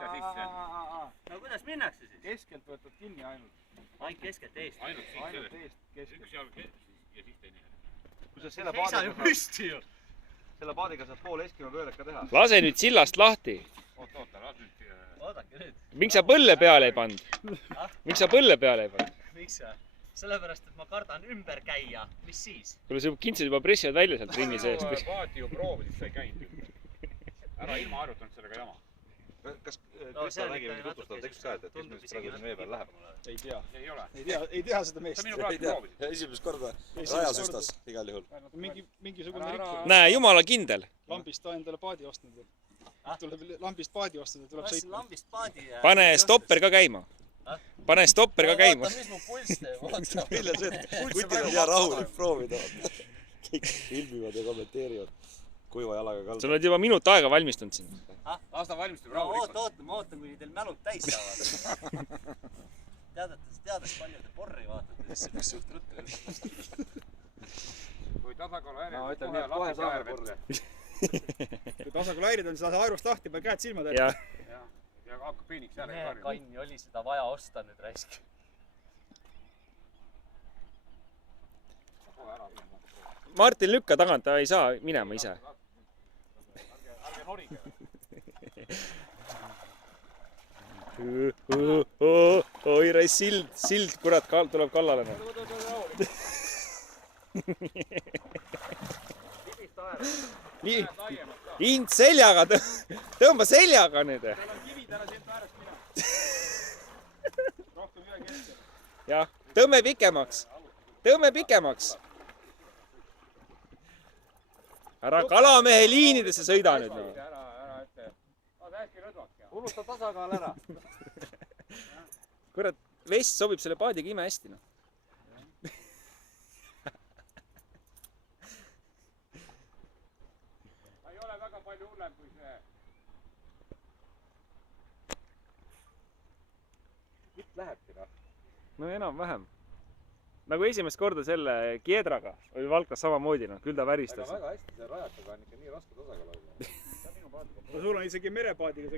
sõita sisse. No kuidas minnakse siis? Keskelt võtad kinni ainult. Ainult keskelt eest. Ainult Ainult sellest. eest keskelt. Üks jalg ja siis teine. Kui sa selle Seisa ju püsti ju. Selle paadiga saad pool Eskimo pööret ka teha. Lase nüüd sillast lahti. Oota, las nüüd. Oodake nüüd. Miks sa põlle peale ei pannud? Miks sa põlle peale ei pannud? Miks sa? Sellepärast, et ma kardan ümber käia. Mis siis? Kuule, su kintsid juba pressivad välja sealt ringi seest. Paati ju proovisid, sa ei käinud. Ära ilma harjutanud sellega jama. Kas Krista Mägi tutvustab tekst ka, et kes nüüd praegu siin vee peal läheb? Ei tea. Ei ole. Ei tea seda meest. Sa minu praegu proovisid. Esimest korda rajasüstas igal juhul. Mingisugune rikkumine. Näe, jumala kindel. Lambist ta endale paadi ostnud. Tuleb lambist paadi ostnud ja tuleb Lasin sõitma. lambist paadi ja... Pane stopper ka käima. Pane stopper ka käima. Vaata, mis mu pulss teeb. Vaata. Vilja see, et kutil on hea rahulik proovida. Kõik filmivad ja kommenteerivad. Kuiva jalaga kalda. Sa oled juba minut aega valmistunud siin. Las ta valmistub No, rahulikult. ma ootan, kuni teil mälud täis saavad. Teades palju te porri vaatate, siis üks suht ruttu. Kui tasakaalu No, häirib, ütleme nii, et kohe saame porri. Kui tasakaalu häirid on, seda aerust lahti, peab käed silmad ära. Ja ja hakkab piiniks jälle Mehe karjuma. kanni oli seda vaja osta nüüd raisk. Martin, lükka tagant, ta ei saa minema ise. Ärge norige. Oi, rai, sild, kurat, tuleb kallale. Nii, hind seljaga, tõmba seljaga nüüd. Seal on kivid ära siit äärest mina. Rohkem ühe keskel. Jah, tõmme pikemaks. Tõmme pikemaks. Ära kalamehe liinidesse sõida nüüd. Ära ette. Vaata hästi rõdvaks. Unusta tasakaal ära. Kurat, vest sobib selle paadiga ime hästi. No. Ei ole väga palju hullem kui see. Kitt lähebki noh. No enam-vähem. Nagu esimest korda selle Kiedraga oli Valkas samamoodi, no küll ta väristas. Väga hästi, see rajataga on ikka nii raske tasakaal olla. Sul on isegi merepaadiga